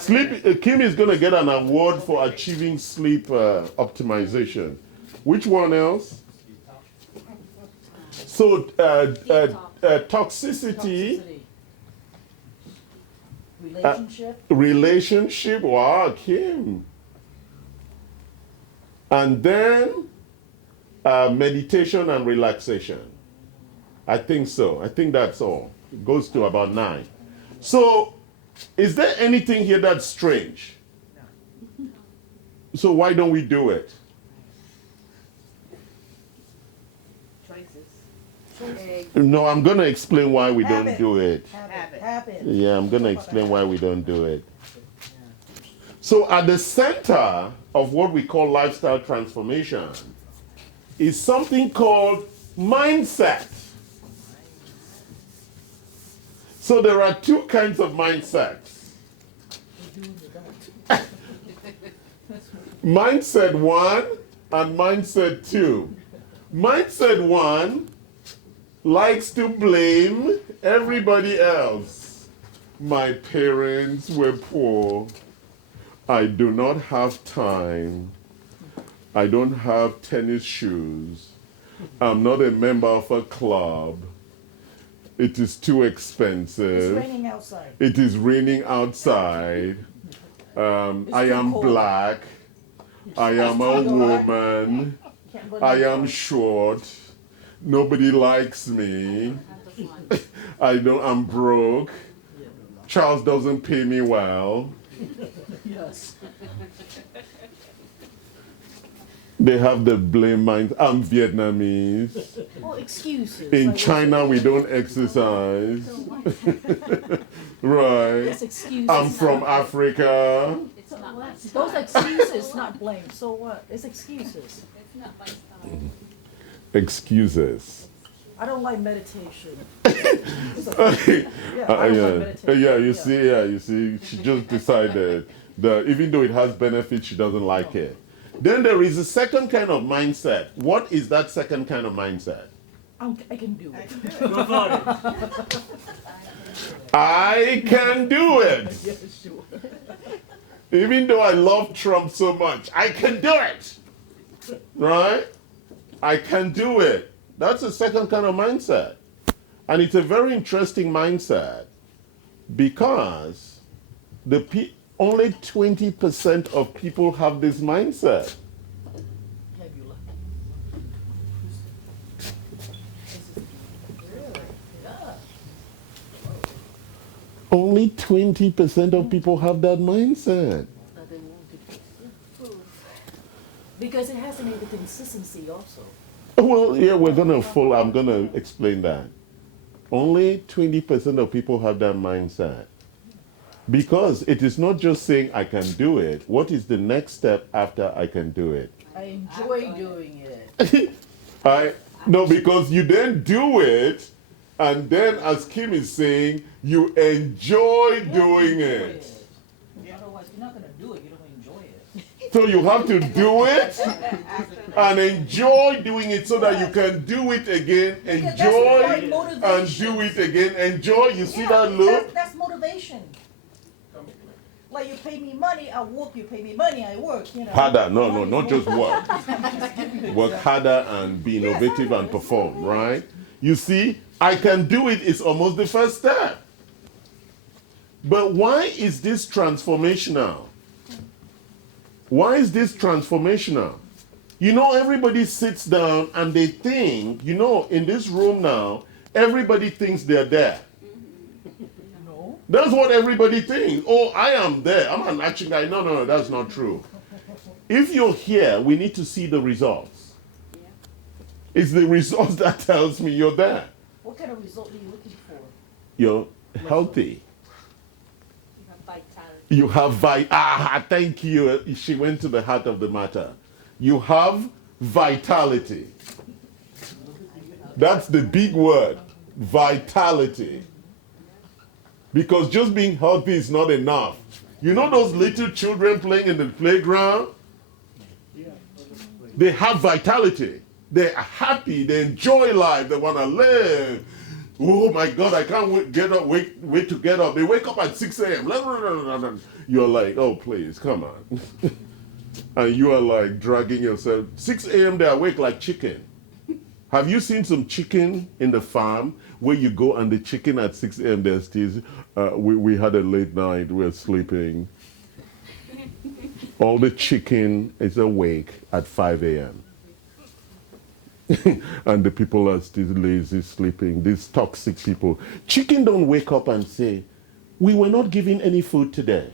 Sleep. Kim is going to get an award for achieving sleep optimization. Which one else? So, toxicity. Relationship. Wow, Kim. And then meditation and relaxation. I think so. I think that's all. It goes to about 9. So, is there anything here that's strange? No. So why don't we do it? No, I'm going to explain why we don't do it. Habit. Yeah, I'm going to explain why we don't do it. So at the center of what we call lifestyle transformation is something called mindset. So there are 2 kinds of mindsets. Mindset 1 and mindset 2. Mindset 1 likes to blame everybody else. My parents were poor. I do not have time. I don't have tennis shoes. I'm not a member of a club. It is too expensive. It's raining outside. It is raining outside. I am black. I am a woman. I am short. Nobody likes me. I'm broke. Charles doesn't pay me well. Yes. They have the blame mind. I'm Vietnamese. Well, excuses. In China, we don't exercise. Right. It's excuses. I'm from Africa. It's not my Those excuses, not blame. So what? It's excuses. It's not my style. Excuses. I don't like meditation. You see, she just decided that even though it has benefits, she doesn't like it. Then there is a second kind of mindset. What is that second kind of mindset? I can do it. I can do it. Yeah, sure. Even though I love Trump so much, I can do it. Right? I can do it. That's the second kind of mindset. And it's a very interesting mindset because only 20% of people have this mindset. Only 20% of people have that mindset. Because it has to need the consistency also. Well, yeah, I'm gonna explain that. Only 20% of people have that mindset. Because it is not just saying I can do it. What is the next step after I can do it? I enjoy doing it. No, because you then do it, and then as Kim is saying, you enjoy doing it. Otherwise, you're not going to do it, you don't enjoy it. So you have to do it and enjoy doing it so that you can do it again, enjoy and do it again. Enjoy, you see that look? That's motivation. Like you pay me money, I work, you pay me money, I work, you know. Harder, no, not just work. Work harder and be innovative and perform, right? You see, I can do it is almost the first step. But why is this transformational? Why is this transformational? You know, everybody sits down and they think, you know, in this room now, everybody thinks they're there. No. That's what everybody thinks. Oh, I am there. I'm an action guy. No, no, no, that's not true. If you're here, we need to see the results. Yeah. It's the results that tells me you're there. What kind of result are you looking for? You're healthy. You have vitality. You have thank you. She went to the heart of the matter. You have vitality. That's the big word, vitality. Because just being healthy is not enough. You know those little children playing in the playground? They have vitality. They are happy. They enjoy life. They want to live. Oh my God, I can't wait to get up. They wake up at 6 a.m. You're like, oh, please, come on. And you are like dragging yourself. 6 a.m. they awake like chicken. Have you seen some chicken in the farm where you go and the chicken at 6 a.m. they're still, we had a late night, we're sleeping. All the chicken is awake at 5 a.m. And the people are still lazy, sleeping, these toxic people. Chicken don't wake up and say, we were not given any food today.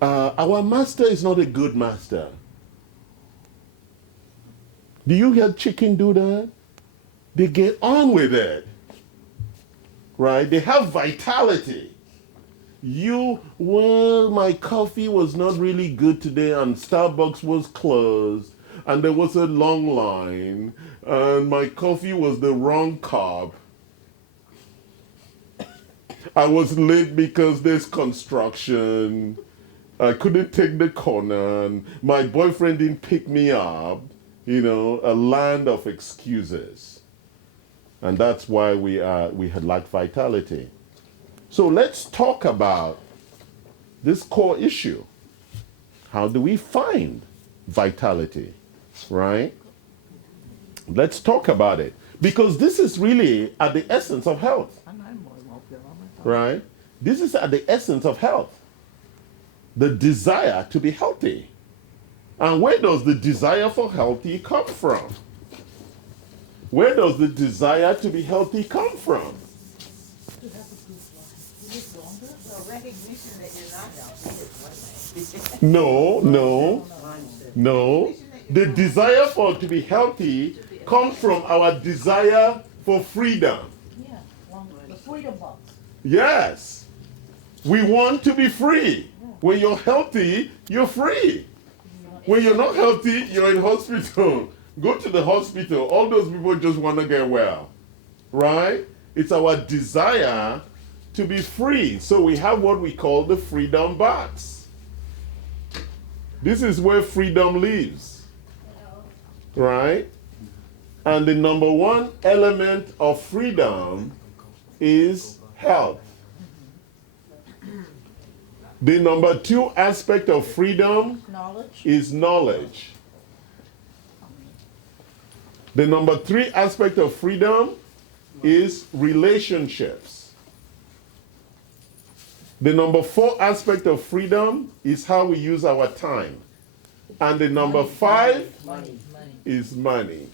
Our master is not a good master. Do you hear chicken do that? They get on with it. Right? They have vitality. Well, my coffee was not really good today and Starbucks was closed and there was a long line and my coffee was the wrong cup. I was late because there's construction. I couldn't take the corner and my boyfriend didn't pick me up. You know, a land of excuses. And that's why we had lacked vitality. So let's talk about this core issue. How do we find vitality, right? Let's talk about it. Because this is really at the essence of health, right? This is at the essence of health. The desire to be healthy. And where does the desire for healthy come from? Where does the desire to be healthy come from? To have a good life. You live longer? So recognition that you're not healthy is one way. No. The desire for to be healthy comes from our desire for freedom. Yeah, longer. The freedom box. Yes. We want to be free. When you're healthy, you're free. When you're not healthy, you're in hospital. Go to the hospital. All those people just want to get well. Right? It's our desire to be free. So we have what we call the freedom box. This is where freedom lives. Right? And the number one element of freedom is health. The number two aspect of freedom is knowledge. The number three aspect of freedom is relationships. The number four aspect of freedom is how we use our time. And the number five is money.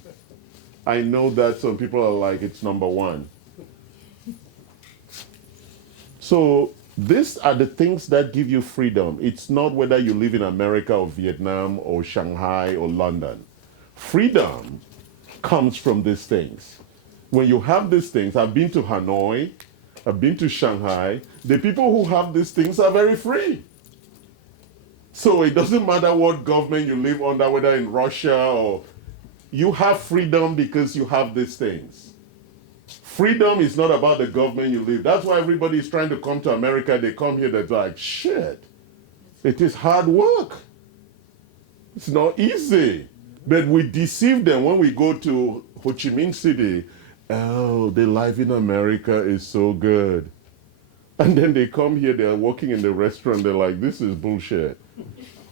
I know that some people are like, it's number one. So these are the things that give you freedom. It's not whether you live in America or Vietnam or Shanghai or London. Freedom comes from these things. When you have these things, I've been to Hanoi, I've been to Shanghai, the people who have these things are very free. So it doesn't matter what government you live under, whether in Russia or, you have freedom because you have these things. Freedom is not about the government you live. That's why everybody is trying to come to America. They come here, they're like, shit, it is hard work. It's not easy. But we deceive them when we go to Ho Chi Minh City. Oh, the life in America is so good. And then they come here, they're working in the restaurant, they're like, this is bullshit.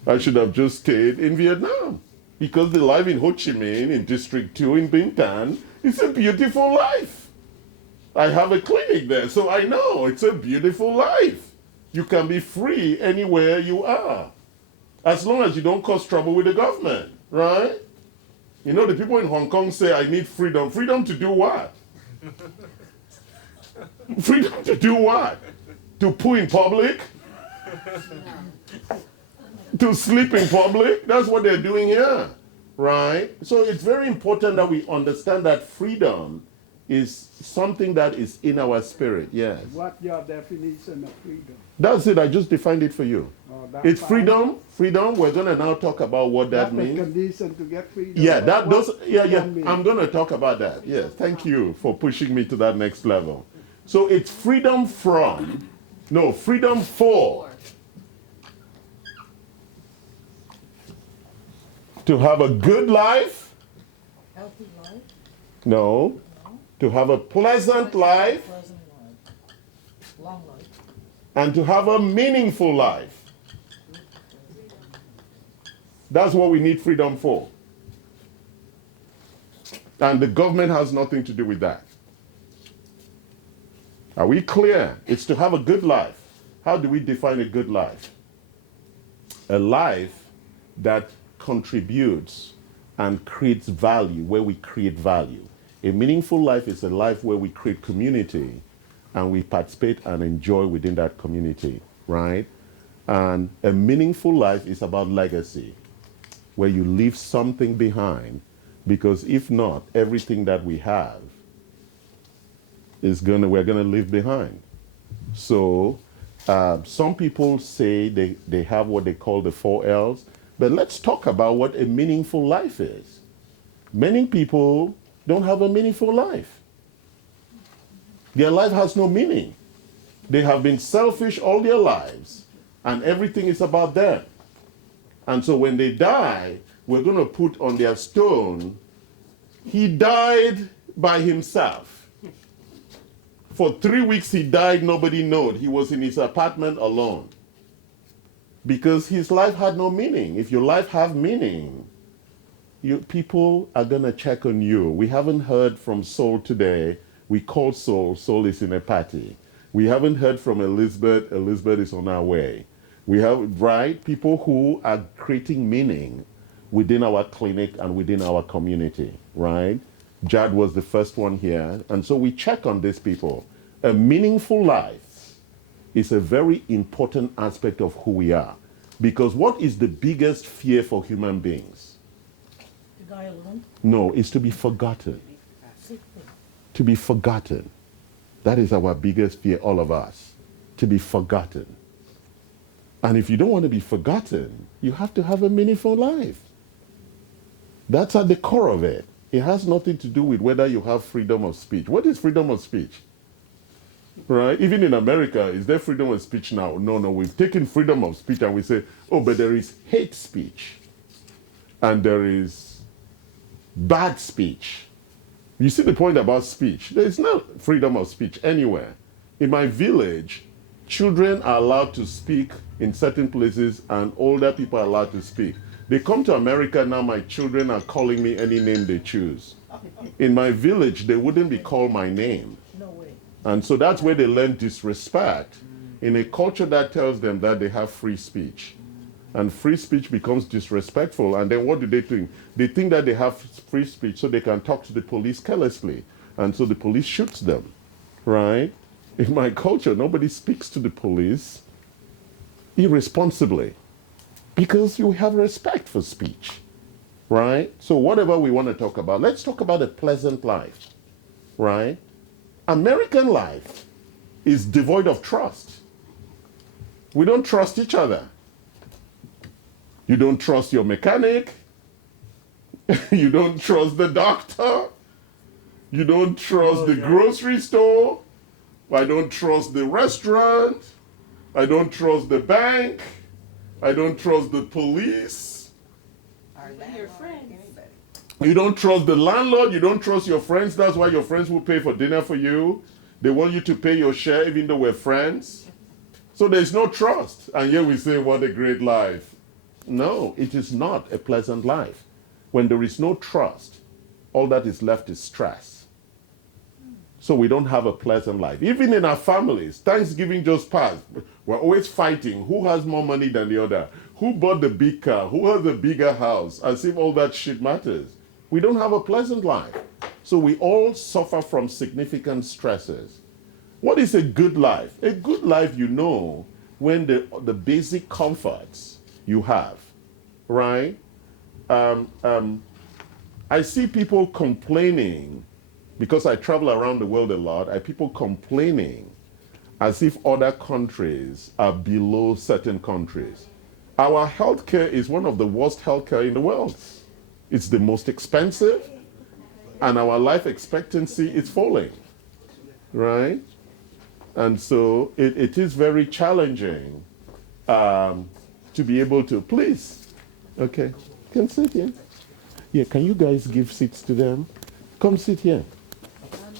I should have just stayed in Vietnam. Because the life in Ho Chi Minh, in District 2, in Binh Tan, it's a beautiful life. I have a clinic there, so I know it's a beautiful life. You can be free anywhere you are, as long as you don't cause trouble with the government, right? You know, the people in Hong Kong say, I need freedom. Freedom to do what? Freedom to do what? To poo in public? To sleep in public? That's what they're doing here, right? So it's very important that we understand that freedom is something that is in our spirit, yes. What's your definition of freedom? That's it, I just defined it for you. Oh, that's It's fine. freedom. We're going to now talk about what that That's the means. condition to get freedom. Yeah, But what freedom means? I'm going to talk about that. Yes, thank you for pushing me to that next level. So it's freedom from, no, freedom for. To have a good life? Healthy life, No. To have a pleasant life pleasant life, long life. and to have a meaningful life. That's what we need freedom for. And the government has nothing to do with that. Are we clear? It's to have a good life. How do we define a good life? A life that contributes and creates value, where we create value. A meaningful life is a life where we create community and we participate and enjoy within that community, right? And a meaningful life is about legacy, where you leave something behind, because if not, everything that we have we're gonna leave behind. So some people say they have what they call the 4 L's, but let's talk about what a meaningful life is. Many people don't have a meaningful life. Their life has no meaning. They have been selfish all their lives, and everything is about them. And so when they die, we're going to put on their stone, he died by himself. For 3 weeks he died, nobody knew. He was in his apartment alone. Because his life had no meaning. If your life have meaning, people are going to check on you. We haven't heard from Saul today. We called Saul. Saul is in a party. We haven't heard from Elizabeth. Elizabeth is on our way. We have, right, people who are creating meaning within our clinic and within our community, right? Jad was the first one here. And so we check on these people. A meaningful life is a very important aspect of who we are. Because what is the biggest fear for human beings? To die alone, No, it's to be forgotten. sick thing. To be forgotten. That is our biggest fear, all of us. To be forgotten. And if you don't want to be forgotten, you have to have a meaningful life. That's at the core of it. It has nothing to do with whether you have freedom of speech. What is freedom of speech? Right? Even in America, is there freedom of speech now? No, we've taken freedom of speech and we say, oh, but there is hate speech. And there is bad speech. You see the point about speech? There is no freedom of speech anywhere. In my village, children are allowed to speak in certain places and older people are allowed to speak. They come to America now, my children are calling me any name they choose. In my village, they wouldn't be called my name. No way. And so that's where they learn disrespect in a culture that tells them that they have free speech. And free speech becomes disrespectful. And then what do they think? They think that they have free speech so they can talk to the police carelessly. And so the police shoots them, right? In my culture, nobody speaks to the police irresponsibly because you have respect for speech, right? So whatever we want to talk about, let's talk about a pleasant life, right? American life is devoid of trust. We don't trust each other. You don't trust your mechanic. You don't trust the doctor. You don't trust the grocery store. I don't trust the restaurant. I don't trust the bank. I don't trust the police. Our Your landlord, friends. anybody. You don't trust the landlord. You don't trust your friends. That's why your friends will pay for dinner for you. They want you to pay your share even though we're friends. So there's no trust. And here we say, what a great life. No, it is not a pleasant life. When there is no trust, all that is left is stress. So we don't have a pleasant life. Even in our families, Thanksgiving just passed. We're always fighting. Who has more money than the other? Who bought the big car? Who has the bigger house? As if all that shit matters. We don't have a pleasant life. So we all suffer from significant stresses. What is a good life? A good life, you know, when the basic comforts you have, right? I see people complaining, because I travel around the world a lot, I people complaining as if other countries are below certain countries. Our healthcare is one of the worst healthcare in the world. It's the most expensive, and our life expectancy is falling, right? And so it is very challenging to be able to, please, okay, can sit here. Yeah, can you guys give seats to them? Come sit here.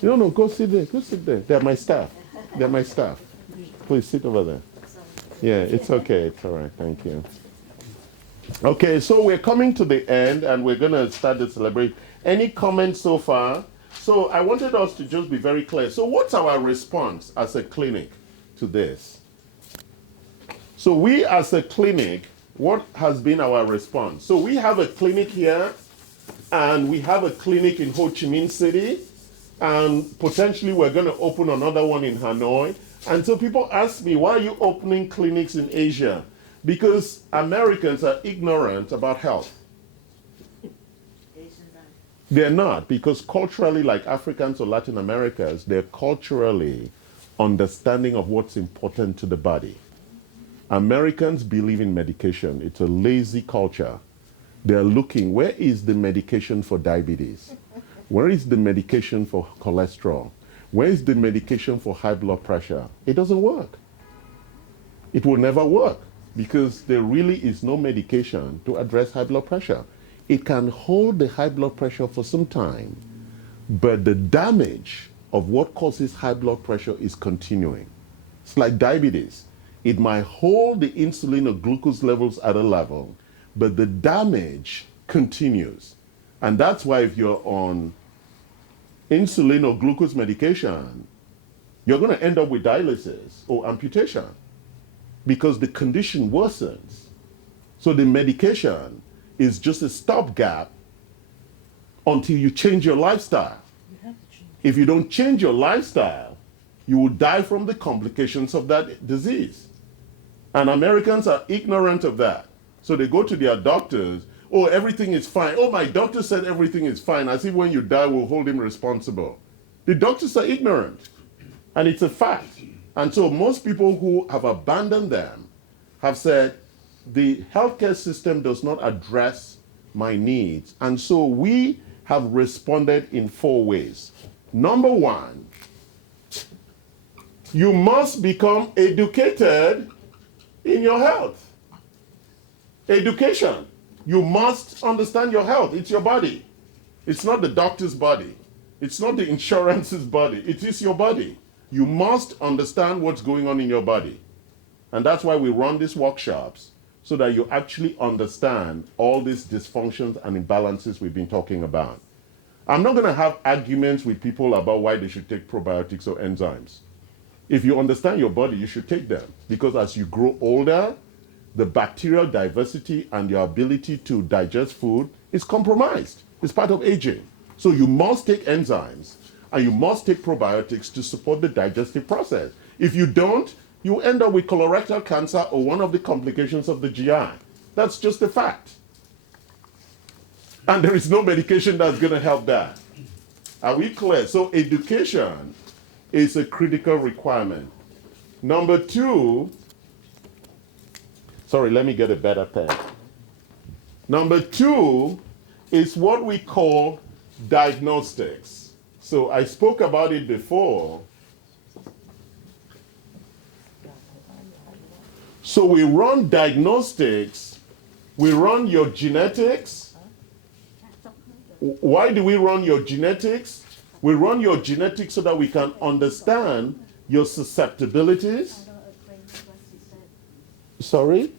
No, go sit there. Go sit there. They're my staff. They're my staff. Please sit over there. Yeah, it's okay. It's all right. Thank you. Okay, so we're coming to the end, and we're going to start the celebration. Any comments so far? So I wanted us to just be very clear. So what's our response as a clinic to this? So we as a clinic, what has been our response? So we have a clinic here, and we have a clinic in Ho Chi Minh City, and potentially we're going to open another one in Hanoi. And so people ask me, why are you opening clinics in Asia? Because Americans are ignorant about health. They're not, because culturally, like Africans or Latin Americans, they're culturally understanding of what's important to the body. Americans believe in medication. It's a lazy culture. They're looking, where is the medication for diabetes? Where is the medication for cholesterol? Where is the medication for high blood pressure? It doesn't work. It will never work, because there really is no medication to address high blood pressure. It can hold the high blood pressure for some time, but the damage of what causes high blood pressure is continuing. It's like diabetes. It might hold the insulin or glucose levels at a level, but the damage continues. And that's why if you're on insulin or glucose medication, you're going to end up with dialysis or amputation, because the condition worsens. So the medication is just a stopgap until you change your lifestyle. If you don't change your lifestyle, you will die from the complications of that disease. And Americans are ignorant of that. So they go to their doctors, oh, everything is fine. Oh, my doctor said everything is fine, as if when you die, we'll hold him responsible. The doctors are ignorant, and it's a fact. And so most people who have abandoned them have said, the healthcare system does not address my needs. And so we have responded in 4 ways. Number 1, you must become educated in your health. Education. You must understand your health. It's your body. It's not the doctor's body. It's not the insurance's body. It is your body. You must understand what's going on in your body. And that's why we run these workshops, so that you actually understand all these dysfunctions and imbalances we've been talking about. I'm not going to have arguments with people about why they should take probiotics or enzymes. If you understand your body, you should take them, because as you grow older, the bacterial diversity and your ability to digest food is compromised. It's part of aging. So you must take enzymes, and you must take probiotics to support the digestive process. If you don't, you end up with colorectal cancer or one of the complications of the GI. That's just a fact. And there is no medication that's going to help that. Are we clear? So education is a critical requirement. Number 2, sorry, let me get a better pen. Number 2 is what we call diagnostics. So I spoke about it before. So we run diagnostics, we run your genetics. Why do we run your genetics? We run your genetics so that we can understand your susceptibilities. Sorry?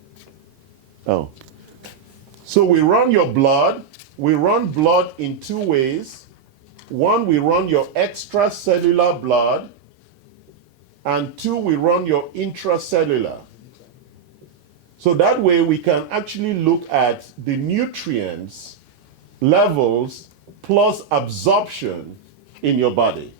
Oh. So we run your blood. We run blood in 2 ways. one, we run your extracellular blood, and two, we run your intracellular. So that way we can actually look at the nutrients levels plus absorption in your body.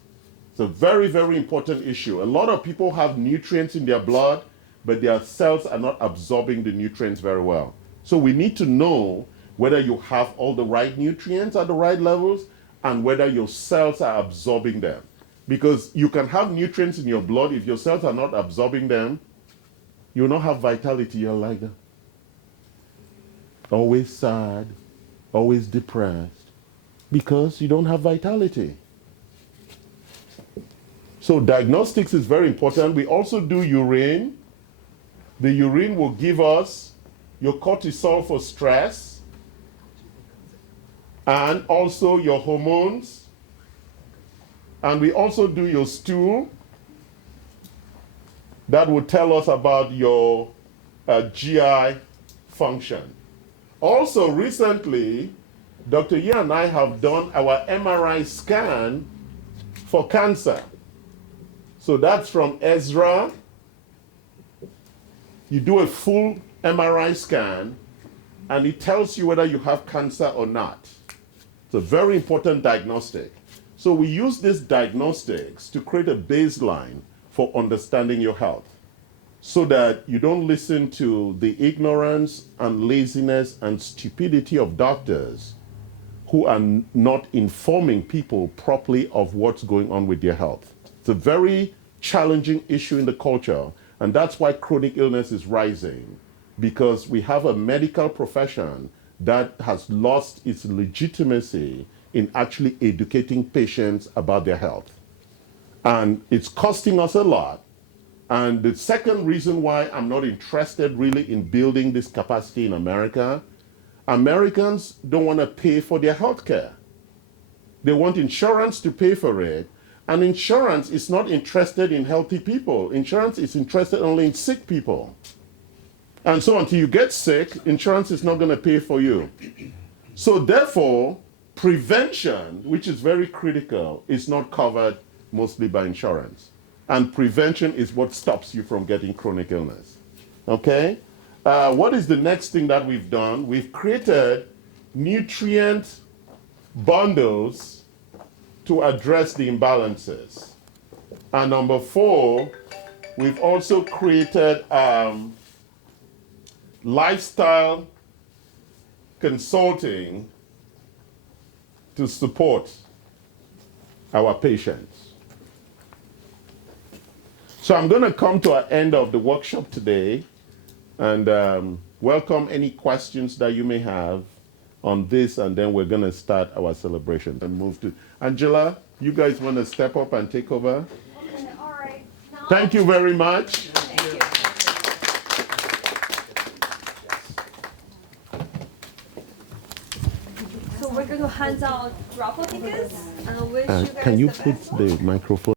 It's a very, very important issue. A lot of people have nutrients in their blood, but their cells are not absorbing the nutrients very well. So we need to know whether you have all the right nutrients at the right levels and whether your cells are absorbing them. Because you can have nutrients in your blood, if your cells are not absorbing them, you'll not have vitality. You're like that. Always sad, always depressed, because you don't have vitality. So diagnostics is very important. We also do urine. The urine will give us your cortisol for stress and also your hormones. And we also do your stool. That will tell us about your GI function. Also recently, Dr. Yi and I have done our MRI scan for cancer. So that's from Ezra. You do a full MRI scan and it tells you whether you have cancer or not. It's a very important diagnostic. So we use these diagnostics to create a baseline for understanding your health so that you don't listen to the ignorance and laziness and stupidity of doctors who are not informing people properly of what's going on with their health. It's a very challenging issue in the culture, and that's why chronic illness is rising, because we have a medical profession that has lost its legitimacy in actually educating patients about their health. And it's costing us a lot. And the second reason why I'm not interested really in building this capacity in America, Americans don't want to pay for their health care. They want insurance to pay for it. And insurance is not interested in healthy people. Insurance is interested only in sick people. And so until you get sick, insurance is not going to pay for you. So therefore, prevention, which is very critical, is not covered mostly by insurance. And prevention is what stops you from getting chronic illness. Okay? What is the next thing that we've done? We've created nutrient bundles to address the imbalances. And number 4, we've also created lifestyle consulting to support our patients. So I'm going to come to an end of the workshop today and welcome any questions that you may have on this, and then we're going to start our celebration and move to Angela. You guys want to step up and take over? Okay, all right. Now, Thank you very much. thank you. So we're going to hand out raffle tickets and wish you guys Can you the put best. the microphone